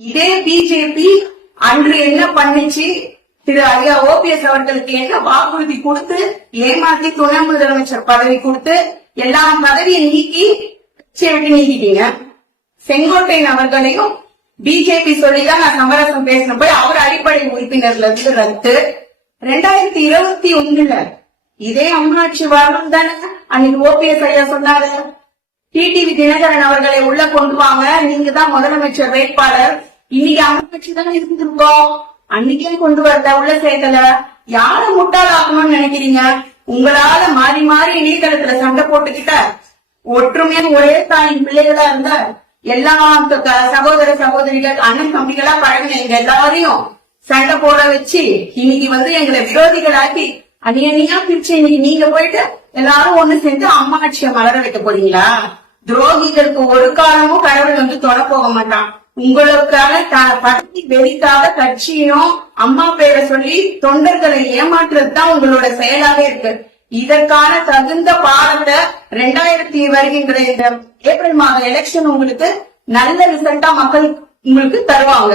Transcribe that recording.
இதே பிஜேபி அன்று என்ன பண்ணிச்சு, திரு ஐயா ஓபிஎஸ் அவர்களுக்கு என்ன வாக்குறுதி கொடுத்து ஏமாத்தி துணை முதலமைச்சர் பதவி கொடுத்து எல்லா பதவியை நீக்கி கட்சியை விட்டு நீக்கிட்டீங்க. செங்கோட்டையன் அவர்களையும் பிஜேபி சொல்லிதான் நான் சமரசம் பேசின போய் அவர் அடிப்படை உறுப்பினர்ல இருந்து ரத்து. 2021 இதே அம்மாட்சி வரணும் தானே அன்னைக்கு ஓபிஎஸ் ஐயா சொன்னாரு. டிடிவி தினகரன் அவர்களை உள்ள கொண்டு வாங்க, நீங்க தான் முதலமைச்சர் வேட்பாளர். இன்னைக்கு அம்மாட்சி தானே இருந்திருக்கோம், அன்னைக்கே கொண்டு வரல, உள்ள சேர்க்கல. யார முட்டாளாக்கணும்னு நினைக்கிறீங்க? உங்களால மாறி மாறி இணையதளத்துல சண்டை போட்டுக்கிட்ட ஒற்றுமையா ஒரே தாயின் பிள்ளைகளா இருந்த எல்லா சகோதர சகோதரிகள் அண்ணன் தம்பிகளா பழகின எங்க எல்லாரையும் சண்டை போட வச்சு இன்னைக்கு எங்களை விரோதிகளாக்கி அணியணியா பிரிச்சு இன்னைக்கு நீங்க போயிட்டு எல்லாரும் ஒண்ணு சேர்ந்து அம்மா ஆட்சியை மலர வைக்க போறீங்களா? துரோகிகளுக்கு ஒரு காலமும் கடவுள் தொட போக மாட்டான். உங்களுக்கான பதவி வெளிக்காக கட்சியும் அம்மா பேரை சொல்லி தொண்டர்களை ஏமாற்றுறதுதான் உங்களோட செயலாவே இருக்கு. இதற்கான தகுந்த பாடத்தை 2020 வருகின்ற இந்த ஏப்ரல் மாத எலெக்ஷன் உங்களுக்கு நல்ல ரிசல்ட்டா மக்கள் உங்களுக்கு தருவாங்க.